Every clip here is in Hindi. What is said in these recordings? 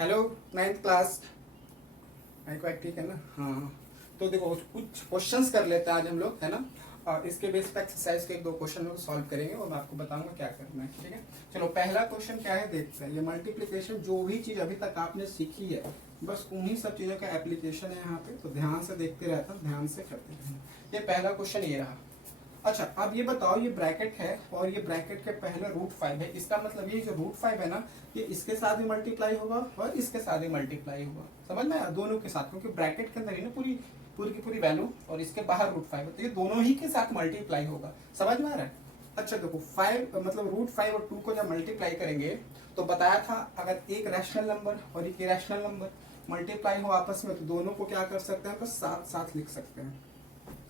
Hello ninth class. माइक वाइक ठीक है ना? हाँ। तो देखो कुछ क्वेश्चंस कर लेते हैं आज हम लोग, है ना। और इसके बेस पे एक्सरसाइज के एक दो क्वेश्चन लोग सॉल्व करेंगे और मैं आपको बताऊंगा क्या करना है, ठीक है। चलो पहला क्वेश्चन क्या है देखते हैं। ये मल्टीप्लिकेशन जो भी चीज अभी तक आपने सीखी है बस उन्हीं सब चीजों का एप्लीकेशन है यहाँ पे, तो ध्यान से देखते रहता, ध्यान से करते रहना। ये पहला क्वेश्चन ये रहा। अच्छा अब ये बताओ, ये ब्रैकेट है और ये ब्रैकेट के पहले √5 है, इसका मतलब ये जो √5 है ना, ये इसके साथ भी मल्टीप्लाई होगा और इसके साथ भी मल्टीप्लाई होगा। समझ में आया? दोनों के साथ, क्योंकि ब्रैकेट के अंदर ही ना पूरी पूरी की पूरी वैल्यू और इसके बाहर √5 है, तो ये दोनों ही के साथ मल्टीप्लाई होगा। समझ में आ रहा है? अच्छा देखो 5 मतलब √5 और 2 को जब मल्टीप्लाई करेंगे तो बताया था अगर एक रैशनल नंबर और एक इरेशनल नंबर मल्टीप्लाई हो आपस में तो दोनों को क्या कर सकते हैं, बस साथ साथ लिख सकते हैं।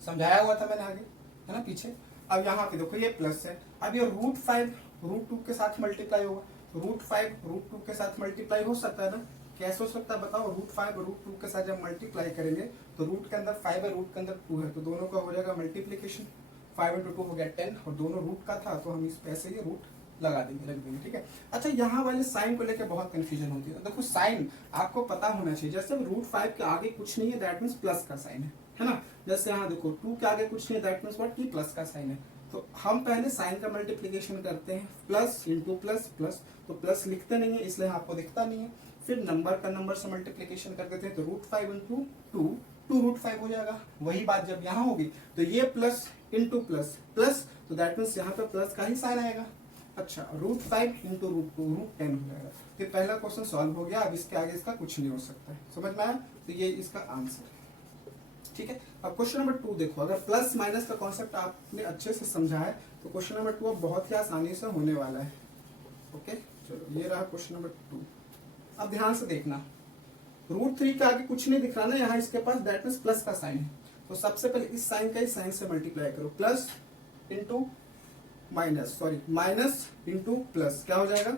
समझाया हुआ था मैंने आगे, है ना, पीछे। अब यहाँ पे देखो ये प्लस है, अब ये √5 √2 के साथ मल्टीप्लाई होगा, √5 √2 के साथ मल्टीप्लाई हो सकता है ना? कैसे हो सकता है बताओ? √5 √2 के साथ जब मल्टीप्लाई करेंगे तो रूट के अंदर 5 है, रूट के अंदर 2 है, तो दोनों का हो जाएगा मल्टीप्लीकेशन। 5 × 2 हो गया 10 और दोनों रूट का था तो हम इस पैसे ये रूट लगा देंगे, रख देंगे, ठीक है। अच्छा यहाँ वाले साइन को लेकर बहुत कंफ्यूजन होती है। देखो साइन आपको पता होना चाहिए, जैसे √5 के आगे कुछ नहीं है दैट मीन्स प्लस का साइन है ना। जैसे यहाँ देखो 2 के आगे कुछ नहीं है दैट मीन्स व्हाट, की प्लस का साइन है। तो हम पहले साइन का मल्टीप्लीकेशन करते हैं, प्लस इंटू प्लस प्लस, तो प्लस लिखते नहीं है इसलिए आपको दिखता नहीं है। फिर नंबर का नंबर से मल्टीप्लीकेशन कर देते हैं तो √5 × 2 2√5 हो जाएगा। वही बात जब यहाँ होगी तो ये प्लस इंटू प्लस प्लस, तो दैट मीन्स यहाँ पे प्लस का ही साइन आएगा। अच्छा √5 × √2 √10 हो जाएगा। तो पहला क्वेश्चन सॉल्व हो गया। अब इसके आगे इसका कुछ नहीं हो सकता है। समझ में आया? तो ये इसका आंसर है, ठीक है। अब क्वेश्चन नंबर 2 देखो, अगर प्लस माइनस का कॉन्सेप्ट आपने अच्छे से समझा है तो क्वेश्चन नंबर 2 अब बहुत ही आसानी से होने वाला है। ओके चलो ये रहा क्वेश्चन नंबर 2। अब ध्यान से देखना, √3 के आगे कुछ नहीं दिख रहा ना यहाँ इसके पास, दैट मीन्स प्लस का साइन है। तो सबसे पहले इस साइन का ही साइन से मल्टीप्लाई करो, plus into minus, sorry minus into plus, क्या हो जाएगा?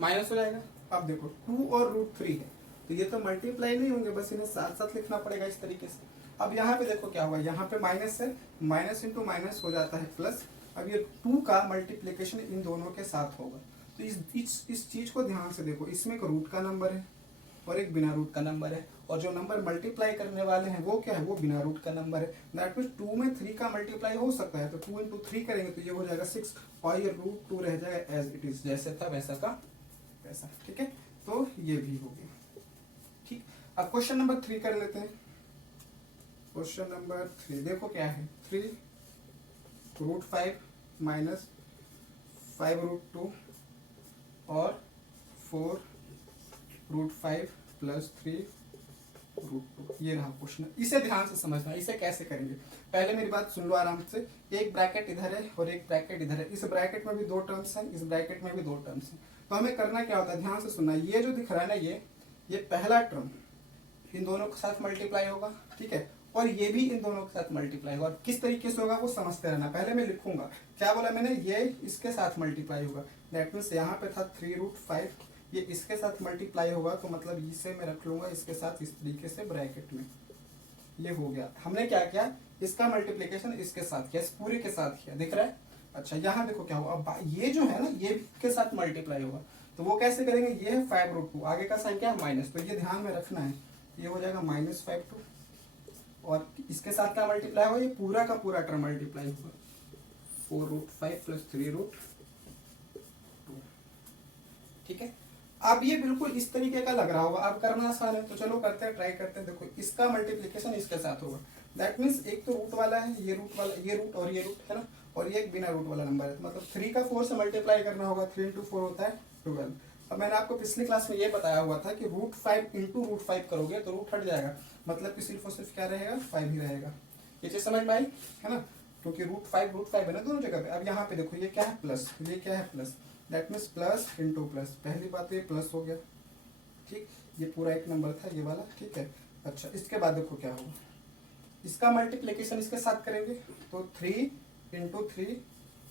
माइनस हो जाएगा। अब देखो 2 और √3 है तो ये तो मल्टीप्लाई नहीं होंगे, बस इन्हें साथ साथ लिखना पड़ेगा इस तरीके से। अब यहाँ पे देखो क्या हुआ, यहाँ पे माइनस है, माइनस इंटू माइनस हो जाता है प्लस। अब ये 2 का मल्टीप्लीकेशन इन दोनों के साथ होगा। तो इस चीज को ध्यान से देखो, इसमें एक रूट का नंबर है और एक बिना रूट का नंबर है, और जो नंबर मल्टीप्लाई करने वाले हैं वो क्या है, वो बिना रूट का नंबर है। दैट मीन्स 2 में 3 का मल्टीप्लाई हो सकता है, तो 2 × 3 करेंगे तो ये हो जाएगा 6 और ये √2 रह जाएगा एज इट इज, जैसे था वैसा का वैसा, ठीक है। तो ये भी हो गया, ठीक। अब क्वेश्चन नंबर 3 कर लेते हैं। क्वेश्चन नंबर 3 देखो क्या है, 3 √5 माइनस 5 √2 और 4 √5 प्लस 3 √2, ये रहा क्वेश्चन। इसे ध्यान से समझना, इसे कैसे करेंगे। पहले मेरी बात सुन लो आराम से। एक ब्रैकेट इधर है और एक ब्रैकेट इधर है, इस ब्रैकेट में भी 2 टर्म्स हैं, इस ब्रैकेट में भी 2 टर्म्स हैं। तो हमें करना क्या होता है, ध्यान से सुनना। ये जो दिख रहा है ना, ये पहला टर्म इन दोनों के साथ मल्टीप्लाई होगा, ठीक है, और ये भी इन दोनों के साथ मल्टीप्लाई होगा। किस तरीके से होगा वो समझते रहना। पहले मैं लिखूंगा, क्या बोला मैंने, ये इसके साथ मल्टीप्लाई होगा, दैट मीन्स यहाँ पे था 3 √5, ये इसके साथ मल्टीप्लाई होगा तो मतलब इसे मैं रख लूंगा इसके साथ इस तरीके से ब्रैकेट में। ये हो गया, हमने क्या किया, इसका मल्टीप्लीकेशन इसके साथ किया, इस पूरे के साथ किया, दिख रहा है। अच्छा यहाँ देखो क्या हुआ, अब ये जो है ना ये भी के साथ मल्टीप्लाई होगा, तो वो कैसे करेंगे, ये है 5 √2, आगे का साइन क्या है, माइनस, तो ये ध्यान में रखना है। ये हो जाएगा -5 और इसके साथ क्या मल्टीप्लाई होगा, ये पूरा का पूरा टर्म मल्टीप्लाई होगा, 4 √5 प्लस 3 √2, ठीक है। अब ये बिल्कुल इस तरीके का लग रहा होगा, अब करना आसान है तो चलो करते हैं, ट्राई करते हैं। देखो इसका मल्टीप्लीकेशन इसके साथ होगा, दैट मीन्स एक तो रूट वाला है, ये रूट वाला, ये रूट और ये रूट है ना, और ये एक बिना रूट वाला नंबर है, तो मतलब 3 का 4 से मल्टीप्लाई करना होगा, 3 × 4 होता है 12। अब मैंने आपको पिछली क्लास में ये बताया हुआ था कि √5 × √5 करोगे तो रूट हट जाएगा, मतलब कि सिर्फ और सिर्फ क्या रहेगा, 5 ही रहेगा। ये चीज समझ में आई, है ना, क्योंकि √5 है ना दोनों जगह पे। अब यहाँ पे देखो ये क्या है, प्लस, ये क्या है, plus, that means plus into plus, पहली बात तो ये प्लस हो गया, ठीक, ये पूरा एक नंबर था ये वाला, ठीक है। अच्छा इसके बाद देखो क्या होगा, इसका मल्टीप्लीकेशन इसके साथ करेंगे तो 3 × 3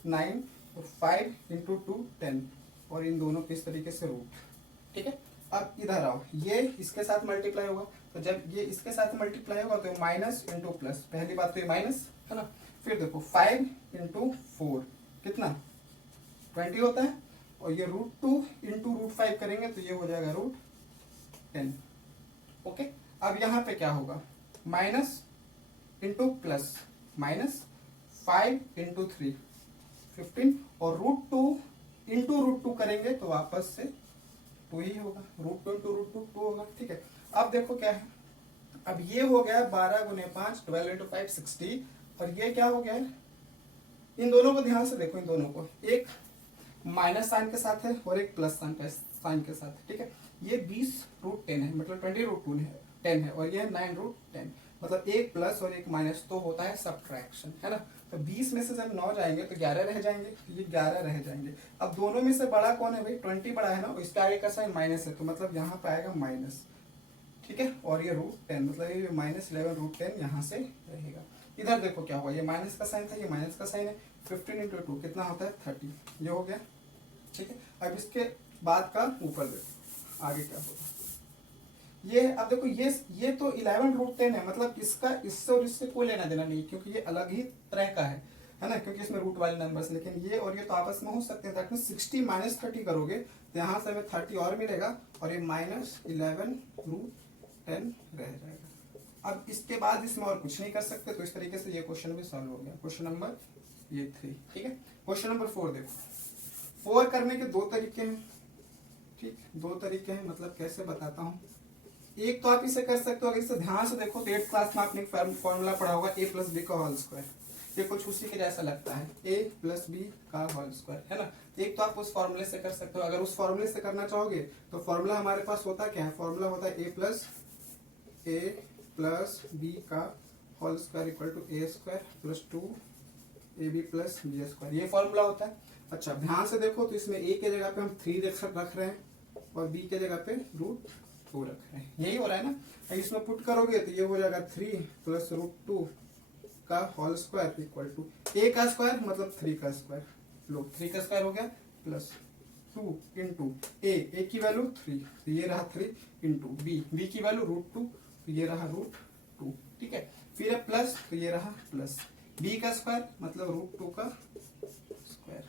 9 और 5 × 2 10, और इन दोनों के इस तरीके से रूट, ठीक है। अब इधर आओ, ये इसके साथ मल्टीप्लाई होगा, तो जब ये इसके साथ मल्टीप्लाई होगा तो माइनस इंटू प्लस, पहली बात तो ये माइनस है ना। फिर देखो 5 × 4 कितना 20 होता है, और ये √2 इंटू √5 करेंगे तो ये हो जाएगा √10। ओके, अब यहाँ पे क्या होगा, माइनस इंटू प्लस, -5 × 3 15, और √2 इंटू √2 करेंगे तो वापस से 2 ही होगा, √2 इंटू √2 2 होगा। ठीक है, अब देखो क्या है, अब ये हो गया 12 × 5 12 × 5 60, और ये क्या हो गया है, इन दोनों को ध्यान से देखो, इन दोनों को, एक माइनस साइन के साथ है और एक प्लस साइन के साथ। ठीक है, ये 20√10 है, मतलब 20√10 है, और ये 9√10, मतलब एक प्लस और एक माइनस, तो होता है सब्ट्रैक्शन, है ना। तो 20 में से जब 9 जाएंगे तो 11 रह जाएंगे, ये 11 रह जाएंगे। अब दोनों में से बड़ा कौन है भाई, 20 बड़ा है ना, इसके आगे का साइन माइनस है, तो मतलब यहाँ पे आएगा माइनस। ठीक है, और ये √10, मतलब ये -11√10 यहाँ से रहेगा। इधर देखो क्या हुआ, ये माइनस का साइन था, ये माइनस का साइन है, 15 × 2 कितना होता है 30, ये हो गया। ठीक है, अब इसके बाद का ऊपर देखो आगे क्या होगा, ये अब देखो ये तो 11√10 है, मतलब इसका इससे और इससे कोई लेना देना नहीं, क्योंकि ये अलग ही तरह का है ना, क्योंकि इसमें रूट वाले नंबर्स, लेकिन ये और ये तो आपस में हो सकते हैं। दैट मीन 60 - 30 करोगे तो यहाँ से हमें 30 और मिलेगा, और ये -11√10 रह जाएगा। अब इसके बाद इसमें और कुछ नहीं कर सकते, तो इस तरीके से ये क्वेश्चन भी सॉल्व हो गया, क्वेश्चन नंबर ये 3। ठीक है, क्वेश्चन नंबर 4 देखो, 4 करने के दो तरीके हैं। ठीक, दो तरीके हैं, मतलब कैसे बताता हूँ। एक तो आप इसे कर सकते हो, अगर इसे ध्यान से देखो तो 8th क्लास में आपने एक फॉर्मूला पढ़ा होगा, a + b का होल स्क्वायर, ये कुछ उसी के जैसा लगता है, a + b का होल स्क्वायर, है ना। एक तो आप उस फॉर्मूले से कर सकते हो, अगर उस फॉर्मूले से करना चाहोगे तो फॉर्मूला हमारे पास होता क्या है, फॉर्मूला होता है a + b का whole square equal to a² + 2ab + b², ये फॉर्मूला होता है। अच्छा, ध्यान से देखो तो इसमें a के जगह पे हम 3 रख रहे हैं, और b के जगह पे √2 रख रहे हैं, यही हो रहा है ना। इसमें पुट करोगे तो ये हो जाएगा 3 + √2 का whole square equal to a का स्क्वायर मतलब 3 का स्क्वायर, लो 3 का स्क्वायर हो गया, प्लस 2 इंटू a की वैल्यू 3, तो ये रहा 3 इंटू b की वैल्यू √2, तो ये रहा √2। ठीक है, फिर है प्लस, तो ये रहा प्लस b का स्क्वायर मतलब √2 का स्क्वायर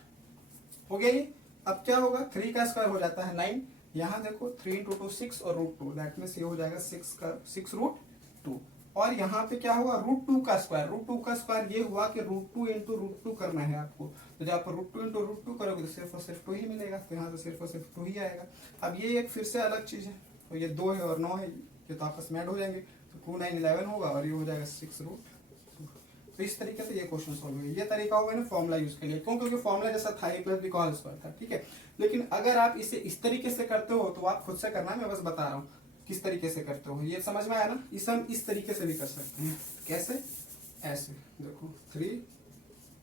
हो गया ये। अब क्या होगा, 3 का स्क्वायर हो जाता है 9, यहाँ देखो 3 × 2 6 और √2, दैट मीन्स ये हो जाएगा 6√2, और यहाँ पे क्या होगा, √2 का स्क्वायर। √2 का स्क्वायर ये हुआ कि √2 इंटू √2 करना है आपको, तो जब आप √2 इंटू √2 करोगे तो सिर्फ और सिर्फ 2 ही मिलेगा, तो यहाँ से सिर्फ और सिर्फ 2 ही आएगा। अब ये एक फिर से अलग चीज है, तो ये 2 है और 9 है, ये तो आपस में ऐड हो जाएंगे, तो 2 9 11 होगा, और ये हो जाएगा 6√2। तो इस तरीके से ये क्वेश्चन सॉल्व हो गया। ये तरीका होगा ना फॉर्मुला यूज के लिए, क्यों, क्योंकि फॉर्मुला जैसा था a + b का होल स्क्वायर था। ठीक है, लेकिन अगर आप इसे इस तरीके से करते हो तो आप खुद से करना, मैं बस बता रहा हूँ किस तरीके से करते हो, ये समझ में आया ना। इसे हम इस तरीके से भी कर सकते हैं, कैसे, ऐसे देखो 3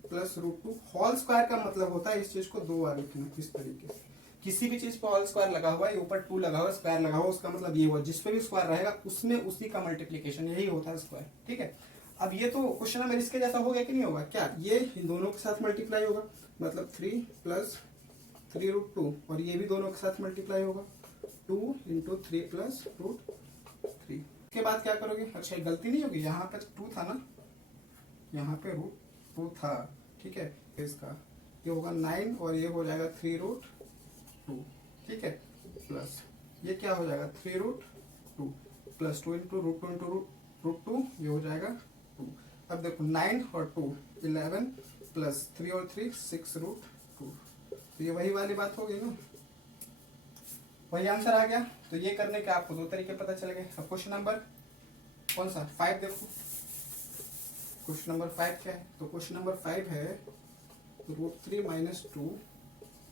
+ √2 होल स्क्वायर का मतलब होता है इस चीज को 2 बार लिखना, इस तरीके से। किसी भी चीज पर होल स्क्वायर लगा हुआ है, ऊपर 2 लगा हुआ है, स्क्वायर लगा हुआ, उसका मतलब ये हुआ जिसपे भी स्क्वायर रहेगा उसमें उसी का मल्टीप्लीकेशन, यही होता है स्क्वायर। ठीक है, अब ये तो क्वेश्चन नंबर इसके जैसा हो गया कि नहीं होगा, क्या ये इन दोनों के साथ मल्टीप्लाई होगा, मतलब 3 + 3√2, और ये भी दोनों के साथ मल्टीप्लाई होगा 2 × 3 + √3। के बाद क्या करोगे, अच्छा गलती नहीं होगी, यहाँ पे 2 था ना, यहाँ पे √2 था। ठीक है, इसका ये होगा 9, और ये हो जाएगा 3√2। ठीक है, प्लस ये क्या हो जाएगा 3√2 + 2 × √2 ये हो जाएगा 2। अब देखो 9 और 2 11 प्लस 3 और 3 6√2, तो ये वही वाली बात हो गई ना, वही आंसर आ गया। तो ये करने के आपको 2 तरीके पता चल गए। अब क्वेश्चन नंबर कौन सा 5 देखो, क्वेश्चन नंबर 5 क्या है, तो क्वेश्चन नंबर 5 है √3 - 2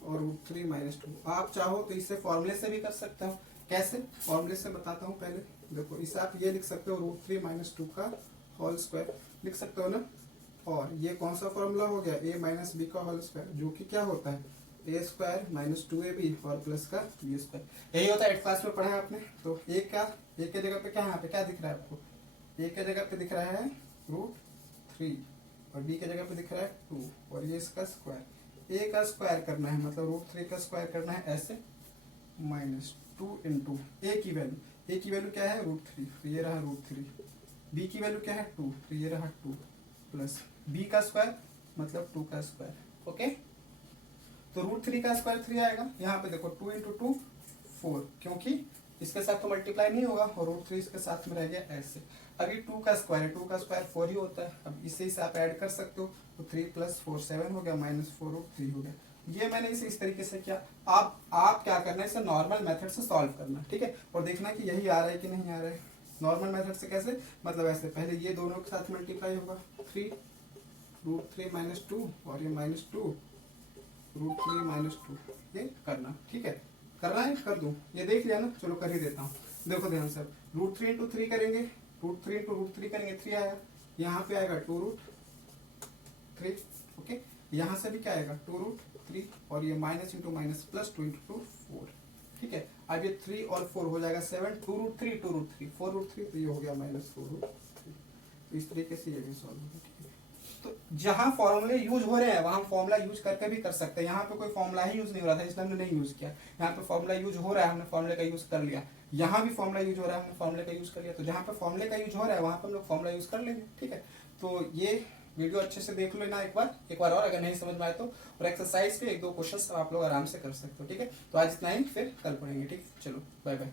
और √3 - 2। आप चाहो तो इसे फॉर्मूले से भी कर सकते हो, कैसे, फॉर्मूले से बताता हूँ पहले। देखो इसे आप ये लिख सकते हो, √3 - 2 का होल स्क्वायर लिख सकते हो ना, और ये कौन सा फॉर्मूला हो गया, a - b का होल स्क्वायर, जो कि क्या होता है a² - 2ab और प्लस का b², यही होता है 8th क्लास में पढ़ा है आपने। तो a के जगह पे क्या, यहाँ पे क्या दिख रहा है आपको, a के जगह पे दिख रहा है √3, और b के जगह पे दिख रहा है 2, और ये इसका स्क्वायर, a का स्क्वायर करना है मतलब √3 का स्क्वायर करना है ऐसे, -2 इंटू a की वैल्यू क्या है √3, तो ये रहा √3, b की वैल्यू क्या है 2, तो ये रहा 2, प्लस b का स्क्वायर मतलब 2 का स्क्वायर। ओके, तो √3 का स्क्वायर 3 आएगा। यहाँ पे देखो 2 × 2 4, क्योंकि इसके साथ तो मल्टीप्लाई नहीं होगा और √3 इसके साथ में रह गया ऐसे। अब ये 2 का स्क्वायर है, 2 का स्क्वायर 4 ही होता है। अब इसे से आप ऐड कर सकते हो, तो 3 + 4 7 हो गया, -4√3 हो गया। ये मैंने इसे इस तरीके से किया। आप क्या करना है, इसे नॉर्मल मेथड से सॉल्व करना, ठीक है, और देखना कि यही आ रहा है कि नहीं आ रहा है। नॉर्मल मेथड से कैसे, मतलब ऐसे पहले ये दोनों के साथ मल्टीप्लाई होगा, 3 √3 - 2 और ये -2 √3 - 2, ये करना, ठीक है। करना है, कर दूं, ये देख लिया ना, चलो कर ही देता हूँ। देखो ध्यान से, √3 × 3 करेंगे, √3 × √3 करेंगे, 3 आएगा। यहाँ पे आएगा 2√3, ओके। यहाँ से भी क्या आएगा 2√3, और ये माइनस इंटू माइनस प्लस 2 × 2 4, ठीक है। अब ये 3 और 4 हो जाएगा 7, 2√3 2√3 4√3, तो ये हो गया -4√3। तो इस तरीके से ये भी सॉल्व होगा, ठीक है। तो जहां फॉर्मूले यूज हो रहे हैं वहां फॉर्मूला यूज करके भी कर सकते हैं। यहाँ पे कोई फॉर्मूला ही यूज नहीं हो रहा था, इसलिए हमने नहीं यूज किया। यहाँ पे फॉर्मूला यूज हो रहा है, हमने फॉर्मूले का यूज कर लिया। यहाँ भी फॉर्मूला यूज हो रहा है, हमने फॉर्मूले का यूज कर लिया। तो जहाँ पे फॉर्मूले का यूज हो रहा है वहां पे हम लोग फॉर्मूला यूज कर लेंगे, ठीक है। तो ये वीडियो अच्छे से देख लेना एक बार और, अगर नहीं समझ में आए तो। और एक्सरसाइज के 1-2 क्वेश्चन आप लोग आराम से कर सकते हो, ठीक है। तो आज इतना ही, फिर कल पढ़ेंगे, ठीक है। चलो बाय बाय।